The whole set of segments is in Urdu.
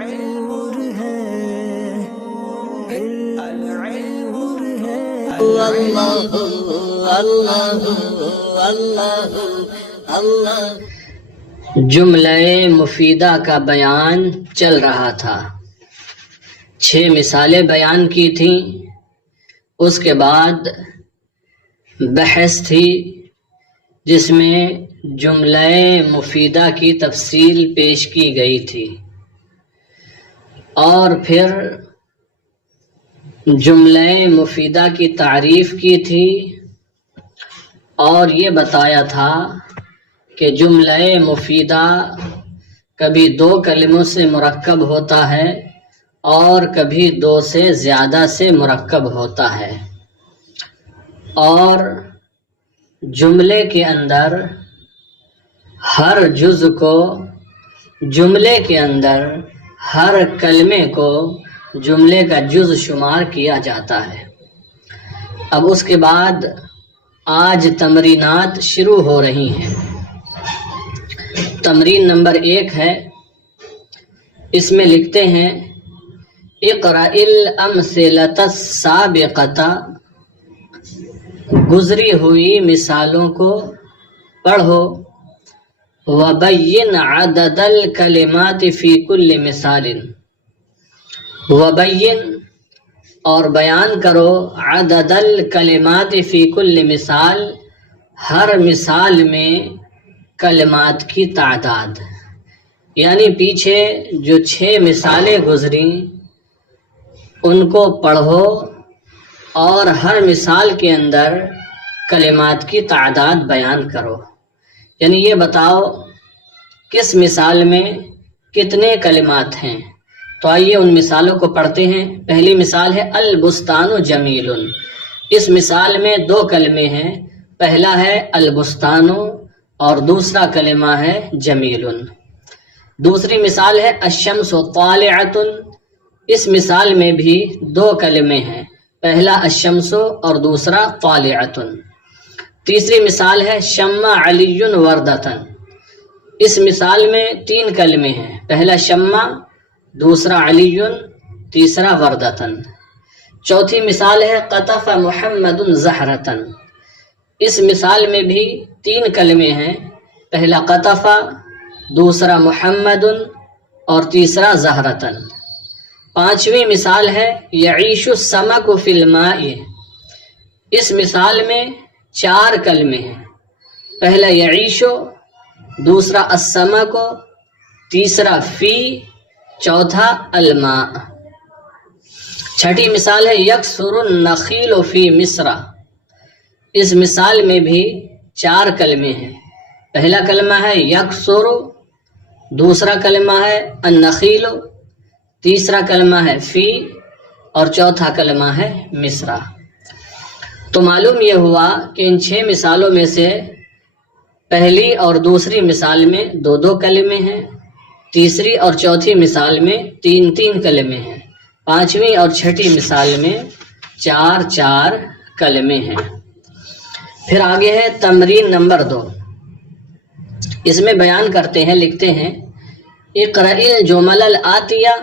نور ہے اللہ اللہ اللہ اللہ۔ جملہ مفیدہ کا بیان چل رہا تھا، 6 مثالیں بیان کی تھیں، اس کے بعد بحث تھی جس میں جملہ مفیدہ کی تفصیل پیش کی گئی تھی، اور پھر جملہ مفیدہ کی تعریف کی تھی، اور یہ بتایا تھا کہ جملہ مفیدہ کبھی 2 کلموں سے مرکب ہوتا ہے اور کبھی 2 سے زیادہ سے مرکب ہوتا ہے، اور جملے کے اندر ہر جز کو، جملے کے اندر ہر کلمے کو جملے کا جز شمار کیا جاتا ہے۔ اب اس کے بعد آج تمرینات شروع ہو رہی ہیں۔ تمرین نمبر 1 ہے، اس میں لکھتے ہیں اقرأ الامثلۃ السابقۃ، گزری ہوئی مثالوں کو پڑھو، وبین عدد الکلمات فی کل مثال، وبین اور بیان کرو، عدد الکلمات فی کل مثال، ہر مثال میں کلمات کی تعداد، یعنی پیچھے جو 6 مثالیں گزریں ان کو پڑھو اور ہر مثال کے اندر کلمات کی تعداد بیان کرو، یعنی یہ بتاؤ کس مثال میں کتنے کلمات ہیں۔ تو آئیے ان مثالوں کو پڑھتے ہیں۔ پہلی مثال ہے البستان جمیل، اس مثال میں 2 کلمے ہیں، پہلا ہے البستان اور دوسرا کلمہ ہے جمیل۔ دوسری مثال ہے الشمس طالعۃ، اس مثال میں بھی 2 کلمے ہیں، پہلا الشمس اور دوسرا طالعۃ۔ تیسری مثال ہے شمع علی وردۃ، اس مثال میں 3 کلمے ہیں، پہلا شمع، دوسرا علی، تیسرا وردۃ۔ چوتھی مثال ہے قطف محمد زہرۃ، اس مثال میں بھی 3 کلمے ہیں، پہلا قطف، دوسرا محمد اور تیسرا زہرۃ۔ پانچویں مثال ہے یعیش السمک فی الماء، اس مثال میں 4 کلمے ہیں، پہلا یعیش، دوسرا السمک، تیسرا فی، چوتھا الماء۔ چھٹی مثال ہے یکثر النخیل فی مصر، اس مثال میں بھی 4 کلمے ہیں، پہلا کلمہ ہے یکثر، دوسرا کلمہ ہے النخیل، تیسرا کلمہ ہے فی اور چوتھا کلمہ ہے مصر۔ تو معلوم یہ ہوا کہ ان 6 مثالوں میں سے پہلی اور دوسری مثال میں 2 کلمے ہیں، تیسری اور چوتھی مثال میں 3 کلمے ہیں، پانچویں اور چھٹی مثال میں 4 کلمے ہیں۔ پھر آگے ہے تمرین نمبر 2، اس میں بیان کرتے ہیں، لکھتے ہیں اقرأ الجمل الآتیہ،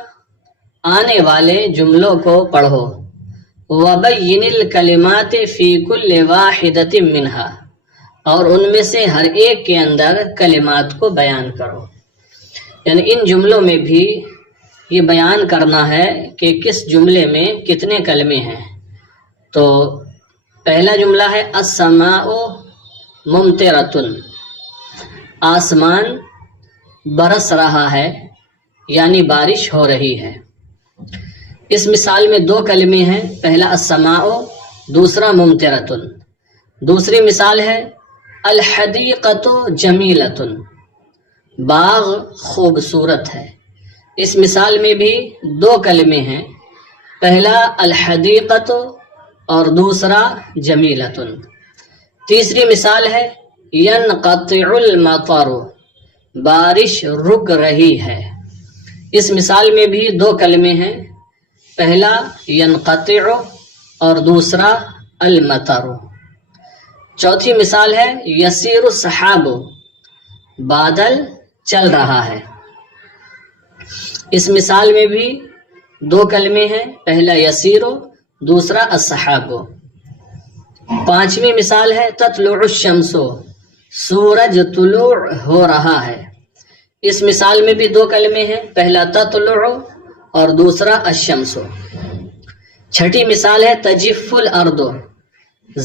آنے والے جملوں کو پڑھو، وبین الکلمات فی کل واحدۃ منہا، اور ان میں سے ہر ایک کے اندر کلمات کو بیان کرو، یعنی ان جملوں میں بھی یہ بیان کرنا ہے کہ کس جملے میں کتنے کلمے ہیں۔ تو پہلا جملہ ہے السماء ممطرۃ، آسمان برس رہا ہے، یعنی بارش ہو رہی ہے۔ اس مثال میں 2 کلمے ہیں، پہلا السماء، دوسرا ممطرۃ۔ دوسری مثال ہے الحدیقۃ جمیلۃ، باغ خوبصورت ہے، اس مثال میں بھی 2 کلمے ہیں، پہلا الحدیقۃ اور دوسرا جمیلۃ۔ تیسری مثال ہے ینقطع المطر، بارش رک رہی ہے، اس مثال میں بھی 2 کلمے ہیں، پہلا ینقطع اور دوسرا المطر۔ چوتھی مثال ہے یسیر السحاب، بادل چل رہا ہے۔ اس مثال میں بھی دو کلمے ہیں، پہلا یسیرو، دوسرا السحابو۔ پانچویں مثال ہے تطلع الشمس، سورج طلوع ہو رہا ہے۔ اس مثال میں بھی دو کلمے ہیں، پہلا تطلع اور دوسرا الشمس۔ چھٹی مثال ہے تجف الارض،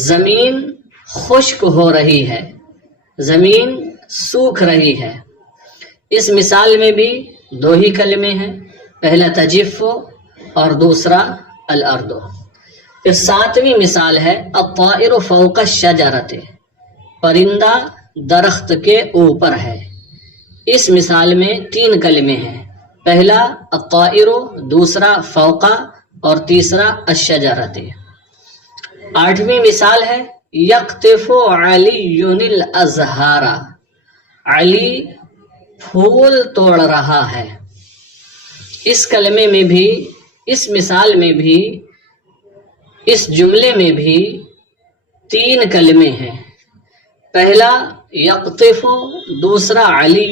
زمین خشک ہو رہی ہے، زمین سوکھ رہی ہے۔ اس مثال میں بھی دو ہی کلمے ہیں، پہلا تجف اور دوسرا الارض۔ پھر ساتویں مثال ہے الطائر فوق الشجرۃ، پرندہ درخت کے اوپر ہے۔ اس مثال میں تین کلمے ہیں، پہلا الطائر، دوسرا فوق اور تیسرا الشجرۃ۔ آٹھویں مثال ہے یقطف علی الازہار، علی پھول توڑ رہا ہے۔ اس کلمے میں بھی، اس مثال میں بھی، اس جملے میں بھی تین کلمے ہیں، پہلا یقطف، دوسرا علی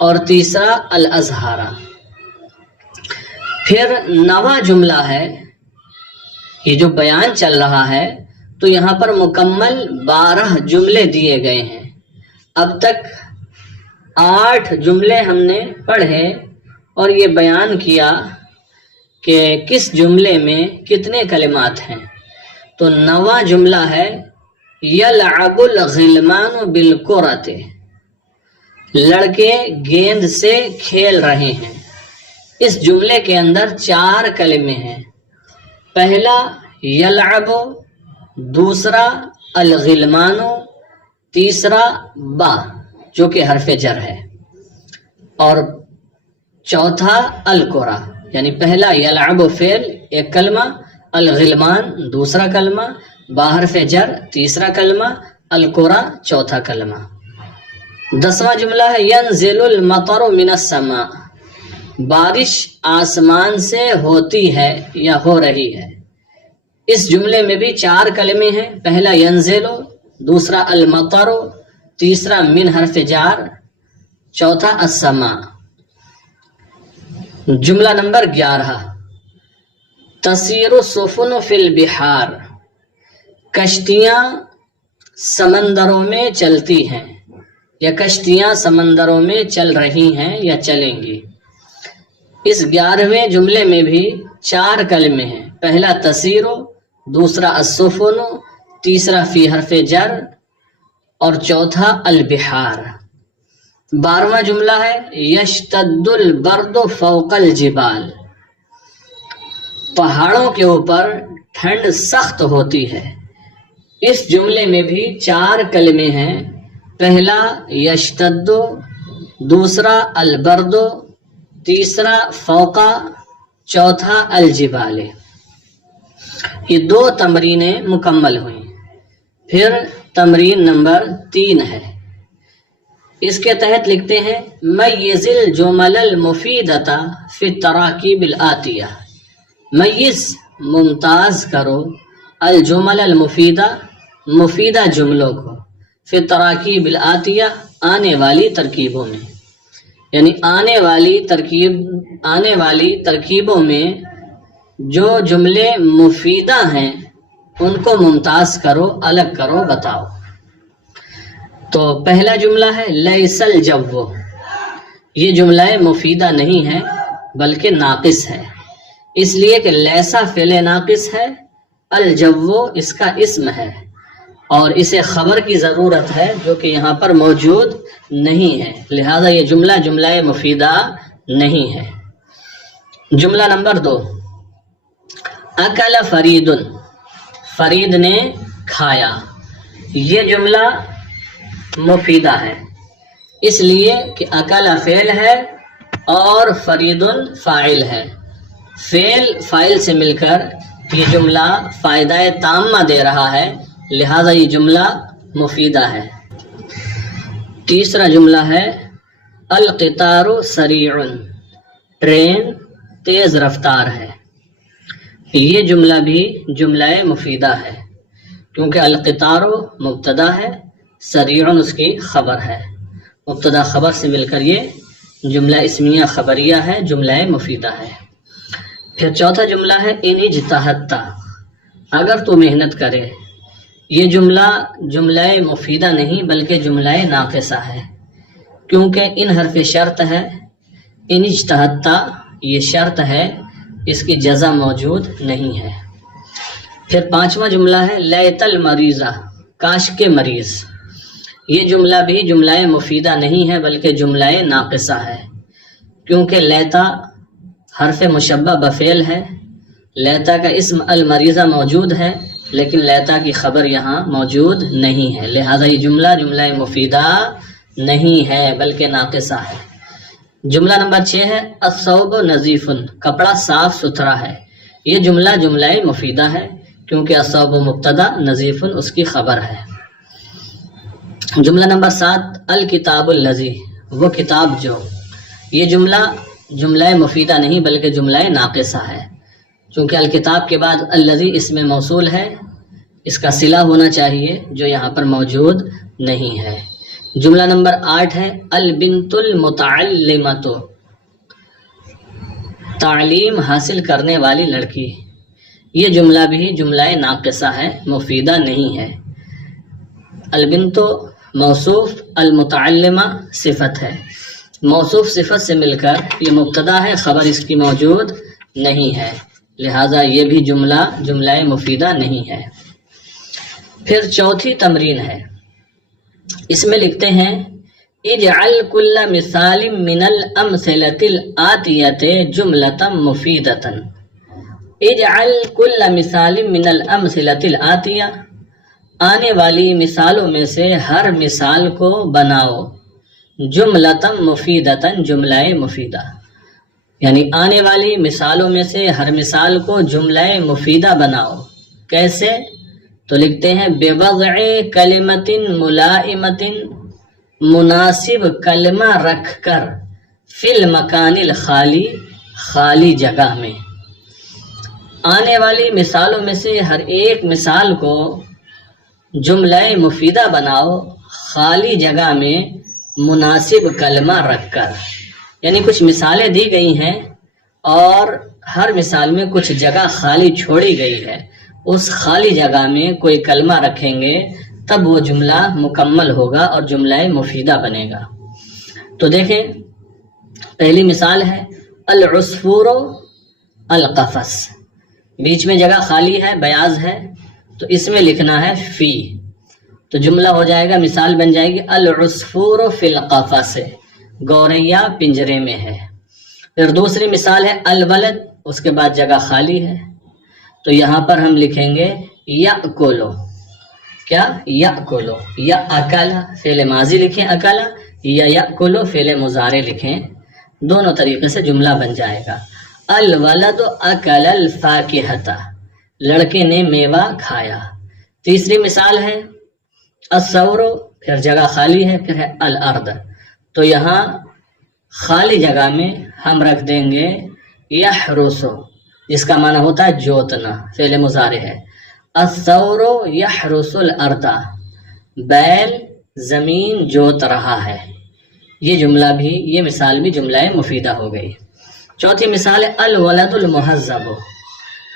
اور تیسرا الازہار۔ پھر نواں جملہ ہے، یہ جو بیان چل رہا ہے تو یہاں پر مکمل 12 جملے دیے گئے ہیں۔ اب تک 8 جملے ہم نے پڑھے اور یہ بیان کیا کہ کس جملے میں کتنے کلمات ہیں۔ تو نواں جملہ ہے یلعب الغلمان بالکرۃ، لڑکے گیند سے کھیل رہے ہیں۔ اس جملے کے اندر 4 کلمے ہیں، پہلا یلعب، دوسرا الغلمان، تیسرا با جو کہ حرف جر ہے، اور چوتھا الکرہ، یعنی پہلا یلعب فعل ایک کلمہ، الغلمان دوسرا کلمہ، با حرف جر تیسرا کلمہ، الکرہ چوتھا کلمہ۔ 10واں جملہ ہے ینزل المطر من السماء، بارش آسمان سے ہوتی ہے یا ہو رہی ہے۔ اس جملے میں بھی 4 کلمے ہیں، پہلا ینزل، دوسرا المطر، تیسرا من حرف جار، چوتھا السماء۔ جملہ نمبر 11 تسیر السفن فی البحار، کشتیاں سمندروں میں چلتی ہیں یا کشتیاں سمندروں میں چل رہی ہیں یا چلیں گی۔ اس 11ویں جملے میں بھی 4 کلمے ہیں، پہلا تسیر، دوسرا السفن، تیسرا فی حرف جر اور چوتھا البحار۔ 12واں جملہ ہے یشتد البرد فوق الجبال، پہاڑوں کے اوپر ٹھنڈ سخت ہوتی ہے۔ اس جملے میں بھی 4 کلمے ہیں، پہلا یشتد، دوسرا البرد، تیسرا فوقا، چوتھا الجبال۔ یہ 2 تمرینیں مکمل ہوئیں۔ پھر تمرین نمبر 3 ہے، اس کے تحت لکھتے ہیں میز الجمل المفیدۃ فی التراکیب الآتیہ، میز ممتاز کرو، الجمل المفیدہ مفیدہ جملوں کو، فی التراکیب الآتیہ آنے والی ترکیبوں میں، یعنی آنے والی ترکیبوں میں جو جملے مفیدہ ہیں ان کو ممتاز کرو، الگ کرو، بتاؤ۔ تو پہلا جملہ ہے لیس الجو، یہ جملہ مفیدہ نہیں ہے بلکہ ناقص ہے، اس لیے کہ لیسا فعل ناقص ہے، الجو اس کا اسم ہے اور اسے خبر کی ضرورت ہے جو کہ یہاں پر موجود نہیں ہے، لہذا یہ جملہ مفیدہ نہیں ہے۔ جملہ نمبر 2 اکل فرید، فرید نے کھایا، یہ جملہ مفیدہ ہے اس لیے کہ اکل فعل ہے اور فرید فاعل ہے، فاعل سے مل کر یہ جملہ فائدہ تامہ دے رہا ہے، لہذا یہ جملہ مفیدہ ہے۔ تیسرا جملہ ہے القطار سریع، ٹرین تیز رفتار ہے، یہ جملہ بھی جملہ مفیدہ ہے کیونکہ القطار مبتدا ہے، سریع اس کی خبر ہے، مبتدا خبر سے مل کر یہ جملہ اسمیہ خبریہ ہے، جملہ مفیدہ ہے۔ پھر چوتھا جملہ ہے ان اجتہدت، اگر تو محنت کرے۔ یہ جملہ مفیدہ نہیں بلکہ جملہ ناقصہ ہے، کیونکہ ان حرف شرط ہے، ان اجتہدت یہ شرط ہے، اس کی جزا موجود نہیں ہے۔ پھر پانچواں جملہ ہے لیت المریضہ، کاش کے مریض۔ یہ جملہ بھی جملہ مفیدہ نہیں ہے بلکہ جملہ ناقصہ ہے، کیونکہ لیتا حرف مشبہ بفعل ہے، لیتا کا اسم المریضہ موجود ہے لیکن لیتا کی خبر یہاں موجود نہیں ہے، لہذا یہ جملہ مفیدہ نہیں ہے بلکہ ناقصہ ہے۔ جملہ نمبر 6 ہے الثوب نظیف، کپڑا صاف ستھرا ہے۔ یہ جملہ مفیدہ ہے کیونکہ الثوب مبتدا، نظیف اس کی خبر ہے۔ جملہ نمبر 7 الکتاب الذی، وہ کتاب جو۔ یہ جملہ مفیدہ نہیں بلکہ جملہ ناقصہ ہے، چونکہ الکتاب کے بعد الذی اسم موصول ہے، اس کا صلہ ہونا چاہیے جو یہاں پر موجود نہیں ہے۔ جملہ نمبر 8 ہے البنت المتعلمۃ، تعلیم حاصل کرنے والی لڑکی۔ یہ جملہ بھی جملہ ناقصہ ہے، مفیدہ نہیں ہے۔ البنت موصوف، المتعلمہ صفت ہے، موصوف صفت سے مل کر یہ مبتدا ہے، خبر اس کی موجود نہیں ہے، لہذا یہ بھی جملہ مفیدہ نہیں ہے۔ پھر چوتھی تمرین ہے، اس میں لکھتے ہیں اجعل کل مثال من الامثلۃ الآتیۃ جملۃ مفیدۃ۔ اجعل کل مثال من الامثلۃ الآتیہ، آنے والی مثالوں میں سے ہر مثال کو بناؤ جملۃ مفیدۃ، جملہ مفیدہ، یعنی آنے والی مثالوں میں سے ہر مثال کو جملہ مفیدہ بناؤ۔ کیسے؟ تو لکھتے ہیں بوضع کلمۃ ملائمۃ، مناسب کلمہ رکھ کر، فی المکان الخالی، خالی جگہ میں۔ آنے والی مثالوں میں سے ہر ایک مثال کو جملہ مفیدہ بناؤ خالی جگہ میں مناسب کلمہ رکھ کر، یعنی کچھ مثالیں دی گئی ہیں اور ہر مثال میں کچھ جگہ خالی چھوڑی گئی ہے، اس خالی جگہ میں کوئی کلمہ رکھیں گے تب وہ جملہ مکمل ہوگا اور جملہ مفیدہ بنے گا۔ تو دیکھیں پہلی مثال ہے العصفور القفص، بیچ میں جگہ خالی ہے، بیاض ہے، تو اس میں لکھنا ہے فی، تو جملہ ہو جائے گا، مثال بن جائے گی العصفور فی القفص، گوریا پنجرے میں ہے۔ پھر دوسری مثال ہے الولد، اس کے بعد جگہ خالی ہے، تو یہاں پر ہم لکھیں گے یأکلو، کیا؟ یأکلو، یا اکلا فعل ماضی لکھیں اکلا، یا یأکلو فعل مضارع لکھیں، دونوں طریقے سے جملہ بن جائے گا۔ الولد اکل الفاکہۃ، لڑکے نے میوہ کھایا۔ تیسری مثال ہے الثور، پھر جگہ خالی ہے، پھر ہے الارض، تو یہاں خالی جگہ میں ہم رکھ دیں گے یحرسو، جس کا معنی ہوتا ہے جوتنا، فعل مضارع ہے۔ الثور یحرس الارض، بیل زمین جوت رہا ہے۔ یہ مثال بھی جملہ مفیدہ ہو گئی۔ چوتھی مثال ہے الولد المہذب،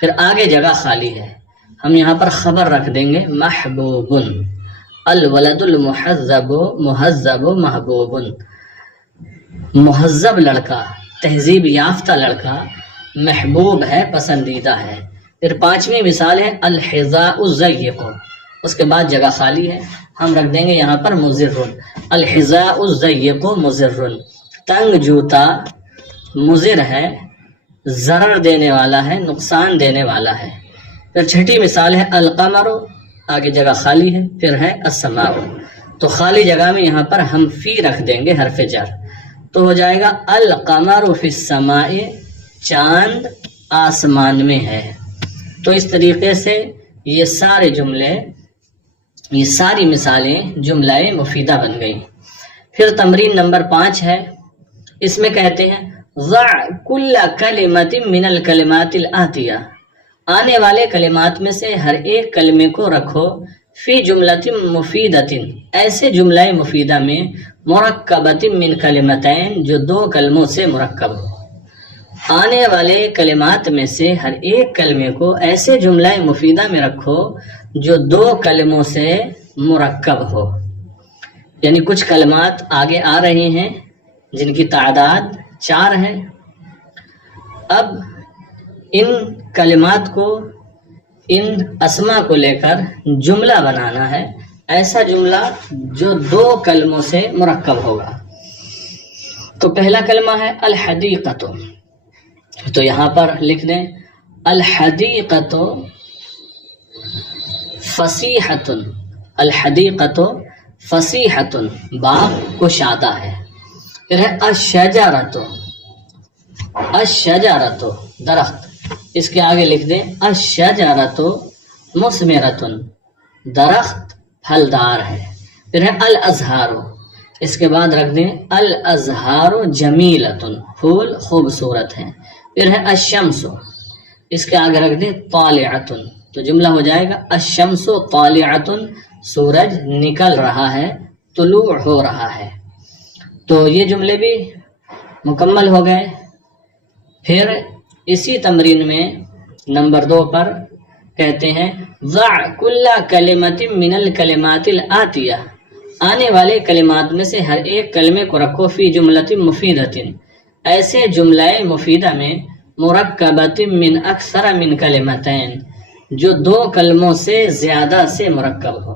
پھر آگے جگہ خالی ہے، ہم یہاں پر خبر رکھ دیں گے محبوب، الولد المہذب، مہذب محبوب، مہذب لڑکا، تہذیب یافتہ لڑکا محبوب ہے، پسندیدہ ہے۔ پھر پانچویں مثال ہے الحذاء الضیق، اس کے بعد جگہ خالی ہے، ہم رکھ دیں گے یہاں پر مضر، الحذاء الضیق مضر، تنگ جوتا مضر ہے، ضرر دینے والا ہے، نقصان دینے والا ہے۔ پھر چھٹی مثال ہے القمر، آگے جگہ خالی ہے، پھر ہے السماء، تو خالی جگہ میں یہاں پر ہم فی رکھ دیں گے حرف جر، تو ہو جائے گا القمر فی السماء، چاند آسمان میں ہے۔ تو اس طریقے سے یہ ساری مثالیں جملہ مفیدہ بن گئی۔ پھر تمرین نمبر 5 ہے، اس میں کہتے ہیں ضع کل کلمۃ من الکلمات الآتیہ، آنے والے کلمات میں سے ہر ایک کلمے کو رکھو فی جملۃ مفیدۃ، ایسے جملہ مفیدہ میں، مرکبۃ من کلمتین، جو دو کلموں سے مرکب ہو۔ آنے والے کلمات میں سے ہر ایک کلمے کو ایسے جملہ مفیدہ میں رکھو جو دو کلموں سے مرکب ہو۔ یعنی کچھ کلمات آگے آ رہے ہیں جن کی تعداد 4 ہے۔ اب ان کلمات کو، ان اسما کو لے کر جملہ بنانا ہے، ایسا جملہ جو دو کلموں سے مرکب ہوگا۔ تو پہلا کلمہ ہے الحدیقۃ، تو یہاں پر لکھ دیں الحدیقۃ فصیحۃ، الحدیقۃ فصیحۃ، باغ کشادہ ہے۔ پھر ہے الشجرۃ، الشجرۃ درخت، اس کے آگے لکھ دیں الشجرۃ مثمرۃ، درخت پھلدار ہے۔ پھر ہے الازہار، اس کے بعد رکھ دیں الازہار جمیلۃ، پھول خوبصورت ہیں۔ پھر ہے الشمس، اس کے آگے رکھ دیں طالعۃ، تو جملہ ہو جائے گا الشمس طالعۃ، سورج نکل رہا ہے، طلوع ہو رہا ہے۔ تو یہ جملے بھی مکمل ہو گئے۔ پھر اسی تمرین میں نمبر 2 پر کہتے ہیں ضع کل کلمۃ من الکلمات الآتیہ، آنے والے کلمات میں سے ہر ایک کلمے کو رکھو فی جملۃ مفیدۃ، ایسے جملہ مفیدہ میں، مرکبۃ من اکثر من کلمتین، جو دو کلموں سے زیادہ سے مرکب ہو۔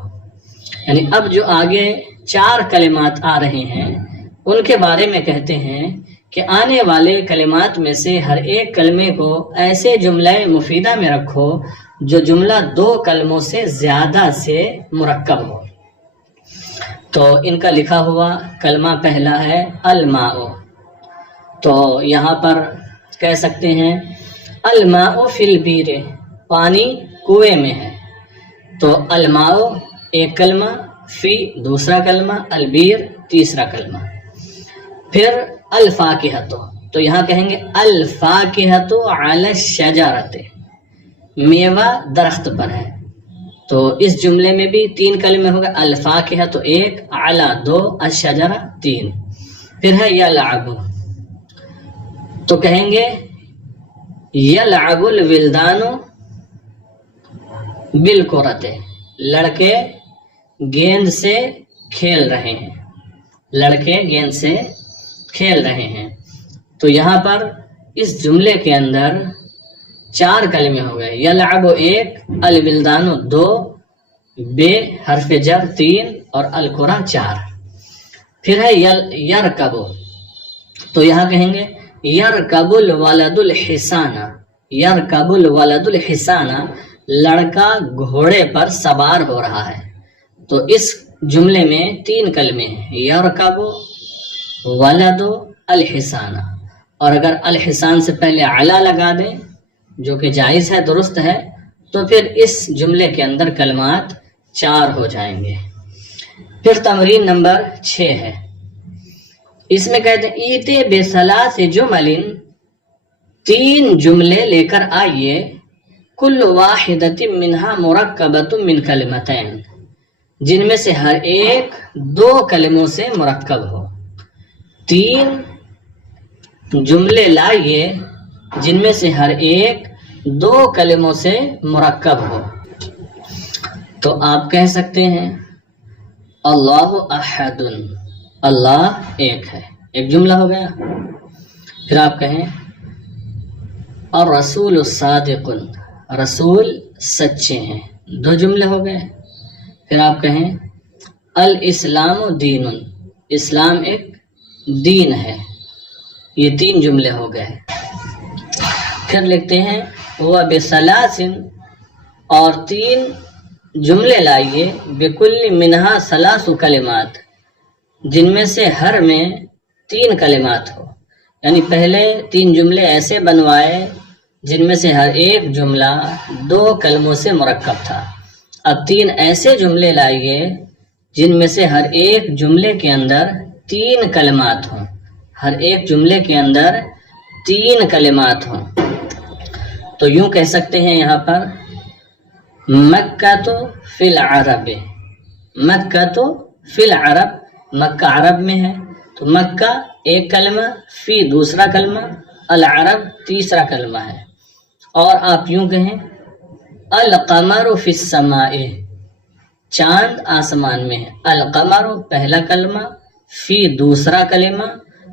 یعنی اب جو آگے 4 کلمات آ رہے ہیں ان کے بارے میں کہتے ہیں کہ آنے والے کلمات میں سے ہر ایک کلمے کو ایسے جملہ مفیدہ میں رکھو جو جملہ 2 کلموں سے زیادہ سے مرکب ہو۔ تو ان کا لکھا ہوا کلمہ پہلا ہے الماء، تو یہاں پر کہہ سکتے ہیں الماء فی البیر، پانی کنویں میں ہے، تو الماء ایک کلمہ، فی دوسرا کلمہ، البیر تیسرا کلمہ۔ پھر الفاکہۃ، تو یہاں کہیں گے الفاکہۃ علی الشجرۃ، میوہ درخت پر ہے، تو اس جملے میں بھی 3 کلمے ہو گئے، الفاکہۃ 1، علی 2، الشجرہ 3۔ پھر ہے یلعب، تو کہیں گے یلعب الولدان بالکرۃ، لڑکے گیند سے کھیل رہے ہیں، لڑکے گیند سے کھیل رہے ہیں۔ تو یہاں پر اس جملے کے اندر 4 کلمے ہو گئے، یلعب 1، الولدان 2، بے حرف جر 3 اور الکرہ 4۔ پھر ہے یرکب، تو یہاں کہیں گے یرکب الولد الحصان، یرکب الولد الحصان، لڑکا گھوڑے پر سوار ہو رہا ہے۔ تو اس جملے میں 3 کلمے ہیں، یرکب، ولد، الحصان، اور اگر الحصان سے پہلے علی لگا دیں جو کہ جائز ہے، درست ہے، تو پھر اس جملے کے اندر کلمات 4 ہو جائیں گے۔ پھر تمرین نمبر 6 ہے، اس میں کہتے ہیں ایتے بثلاث جمل، 3 جملے لے کر آئیے، کل واحدۃ منہا مرکبۃ من کلمتین، جن میں سے ہر ایک 2 کلموں سے مرکب ہو۔ 3 جملے لائیے جن میں سے ہر ایک 2 کلموں سے مرکب ہو۔ تو آپ کہہ سکتے ہیں اللہ احد، اللہ ایک ہے، ایک جملہ ہو گیا۔ پھر آپ کہیں الرسول صادق، رسول سچے ہیں، 2 جملے ہو گئے۔ پھر آپ کہیں الاسلام دین، اسلام ایک دین ہے، یہ 3 جملے ہو گئے۔ پھر لکھتے ہیں وبثلاث، اور 3 جملے لائیے، بکل منہا 3 کلمات، جن میں سے ہر میں 3 کلمات ہو۔ یعنی پہلے 3 جملے ایسے بنوائے جن میں سے ہر ایک جملہ 2 کلموں سے مرکب تھا۔ اب 3 ایسے جملے لائیے جن میں سے ہر ایک جملے کے اندر 3 کلمات ہوں، ہر ایک جملے کے اندر 3 کلمات ہوں۔ تو یوں کہہ سکتے ہیں یہاں پر مکہ تو فی العرب، مکہ تو فی العرب، مکہ عرب میں ہے، تو مکہ ایک کلمہ، فی دوسرا کلمہ، العرب تیسرا کلمہ ہے۔ اور آپ یوں کہیں القمر فی السماء، چاند آسمان میں ہے، القمر پہلا کلمہ، فی دوسرا کلمہ،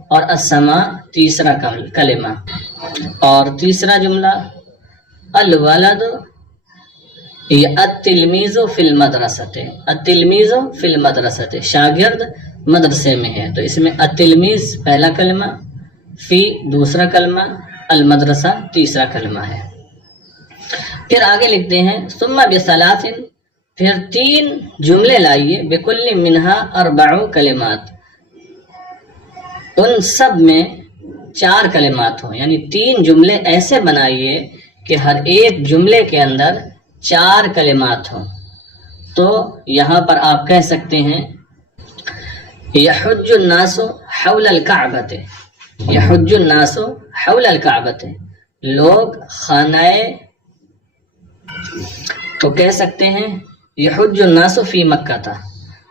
اور السماء تیسرا کلمہ۔ اور تیسرا جملہ الولد التلمیذ فی المدرسۃ، التلمیذ فی المدرسۃ، شاگرد مدرسے میں ہے، تو اس میں التلمیذ پہلا کلمہ، فی دوسرا کلمہ، المدرسہ تیسرا کلمہ ہے۔ پھر آگے لکھتے ہیں ثم بثلاث، پھر 3 جملے لائیے، بکل منہا 4 کلمات، ان سب میں 4 کلمات ہوں، یعنی 3 جملے ایسے بنائیے کہ ہر ایک جملے کے اندر 4 کلمات ہوں۔ تو یہاں پر آپ کہہ سکتے ہیں یحج الناس حول الکعبۃ، یحج الناس حول الکعبۃ، لوگ خانہ، تو کہہ سکتے ہیں یحج الناس فی مکہ تھا،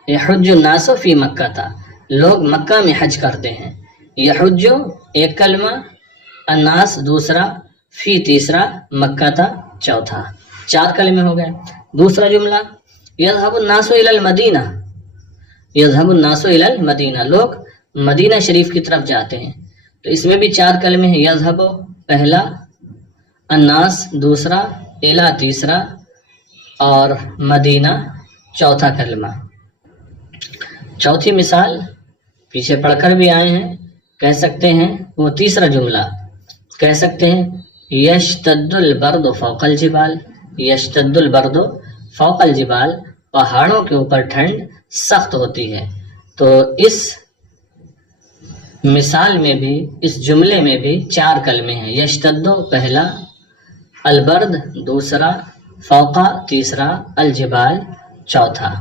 یحج الناس فی مکہ تھا، لوگ مکہ میں حج کرتے ہیں۔ یحج ایک کلمہ، الناس دوسرا، فی تیسرا، مکہ تھا چوتھا، 4 کلمے ہو گئے۔ دوسرا جملہ یذهب الناس الی المدینہ، یذهب الناس الی المدینہ، لوگ مدینہ شریف کی طرف جاتے ہیں، تو اس میں بھی 4 کلمے ہیں، یذهب پہلا، الناس دوسرا، الی تیسرا، اور مدینہ چوتھا کلمہ۔ چوتھی مثال پیچھے پڑھ کر بھی آئے ہیں، کہہ سکتے ہیں وہ تیسرا جملہ کہہ سکتے ہیں یشتد البرد فوق الجبال، یشتد البرد فوق الجبال، پہاڑوں کے اوپر ٹھنڈ سخت ہوتی ہے۔ تو اس مثال میں بھی، اس جملے میں بھی 4 کلمے ہیں، یشتد پہلا، البرد دوسرا، فوقا تیسرا، الجبال چوتھا۔